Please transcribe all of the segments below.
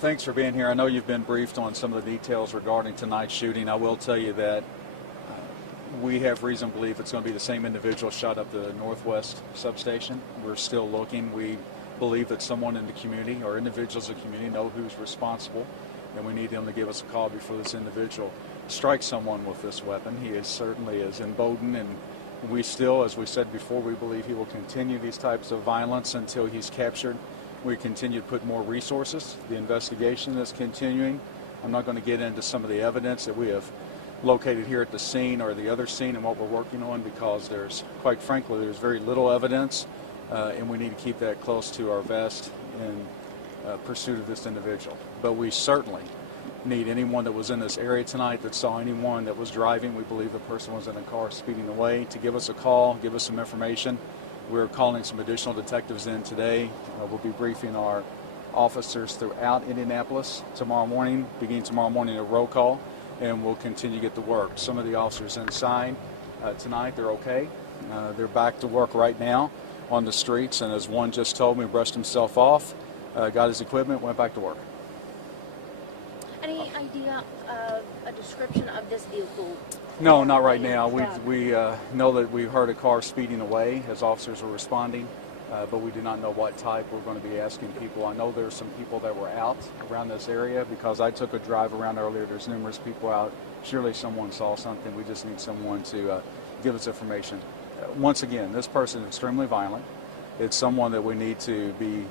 thanks for being here. I know you've been briefed on some of the details regarding tonight's shooting. I will tell you that we have reason to believe it's going to be the same individual shot up the Northwest substation. We're still looking. We believe that someone in the community or individuals in the community know who's responsible, and we need them to give us a call before this individual strikes someone with this weapon. He is certainly is emboldened, and we still, as we said before, we believe he will continue these types of violence until he's captured. We continue to put more resources. The investigation is continuing. I'm not going to get into some of the evidence that we have located here at the scene or the other scene and what we're working on, because there's, quite frankly, there's very little evidence, and we need to keep that close to our vest in pursuit of this individual. But we certainly need anyone that was in this area tonight that saw anyone that was driving, we believe the person was in a car speeding away, to give us a call, give us some information. We're calling some additional detectives in today. We'll be briefing our officers throughout Indianapolis tomorrow morning, beginning tomorrow morning, a roll call, and we'll continue to get to work. Some of the officers inside tonight, they're okay. They're back to work right now on the streets, and as one just told me, brushed himself off, got his equipment, went back to work. Any idea of a description of this vehicle? No, not right now. We know that we heard a car speeding away as officers were responding, but we do not know what type. We're going to be asking people. I know there's some people that were out around this area because I took a drive around earlier. There's numerous people out. Surely someone saw something. We just need someone to give us information. Once again, this person is extremely violent. It's someone that we need to be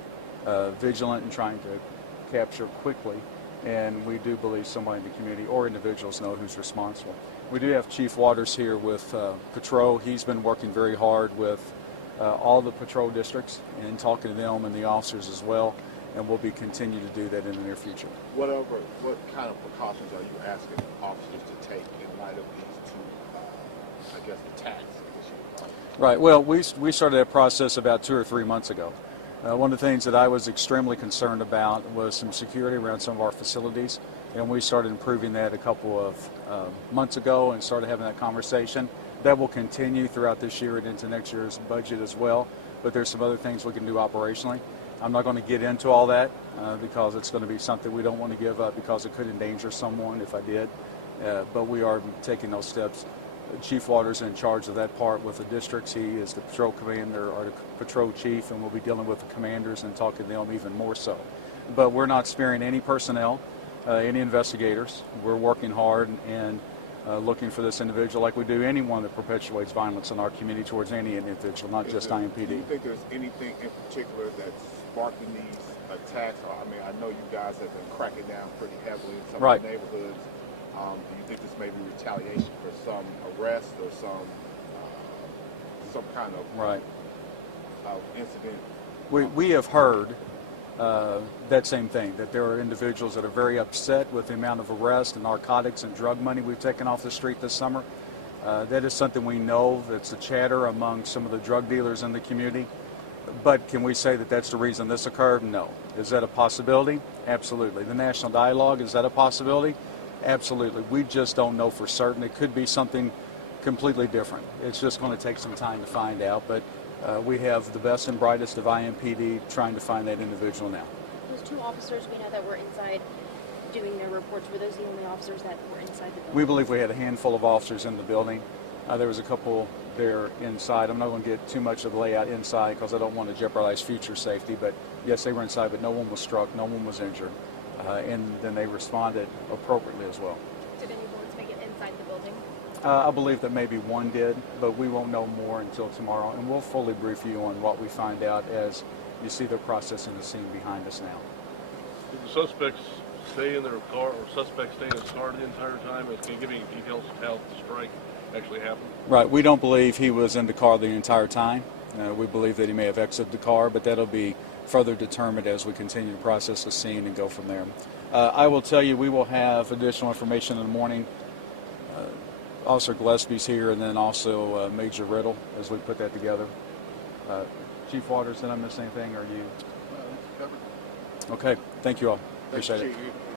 vigilant in trying to capture quickly. And we do believe somebody in the community or individuals know who's responsible. We do have Chief Waters here with Patrol. He's been working very hard with all the patrol districts and talking to them and the officers as well, and we'll be continue to do that in the near future. What kind of precautions are you asking officers to take in light of these two, I guess, attacks? Right. Well, we started that process about 2 or 3 months ago. One of the things that I was extremely concerned about was some security around some of our facilities, and we started improving that a couple of months ago and started having that conversation. That will continue throughout this year and into next year's budget as well, but there's some other things we can do operationally. I'm not going to get into all that because it's going to be something we don't want to give up because it could endanger someone if I did, but we are taking those steps. Chief Waters is in charge of that part with the districts. He is the patrol commander or the patrol chief, and we'll be dealing with the commanders and talking to them even more so. But we're not sparing any personnel, any investigators. We're working hard and looking for this individual like we do anyone that perpetuates violence in our community towards any individual, not just IMPD. Do you think there's anything in particular that's sparking these attacks? I mean, I know you guys have been cracking down pretty heavily in some of the neighborhoods. Do you think this may be retaliation for some arrest or some kind of incident? We have heard that same thing, that there are individuals that are very upset with the amount of arrest and narcotics and drug money we've taken off the street this summer. That is something we know that's a chatter among some of the drug dealers in the community. But can we say that that's the reason this occurred? No. Is that a possibility? Absolutely. The national dialogue, is that a possibility? Absolutely. We just don't know for certain. It could be something completely different. It's just going to take some time to find out, but we have the best and brightest of IMPD trying to find that individual now. Those two officers we know that were inside doing their reports, were those the only officers that were inside the building? We believe we had a handful of officers in the building. There was a couple there inside. I'm not going to get too much of the layout inside because I don't want to jeopardize future safety, but yes, they were inside, but no one was struck, no one was injured. And then they responded appropriately as well. Did any bullets make it inside the building? I believe that maybe one did, but we won't know more until tomorrow, and we'll fully brief you on what we find out as you see the process in the scene behind us now. Did the suspects stay in their car, or suspect stay in his car the entire time? Can you give any details of how the strike actually happened? Right. We don't believe he was in the car the entire time. We believe that he may have exited the car, but that'll be further determined as we continue to process the scene and go from there. I will tell you, we will have additional information in the morning. Officer Gillespie's here, and then also Major Riddle as we put that together. Chief Waters, did I miss anything, or you? Okay, thank you all. Appreciate it.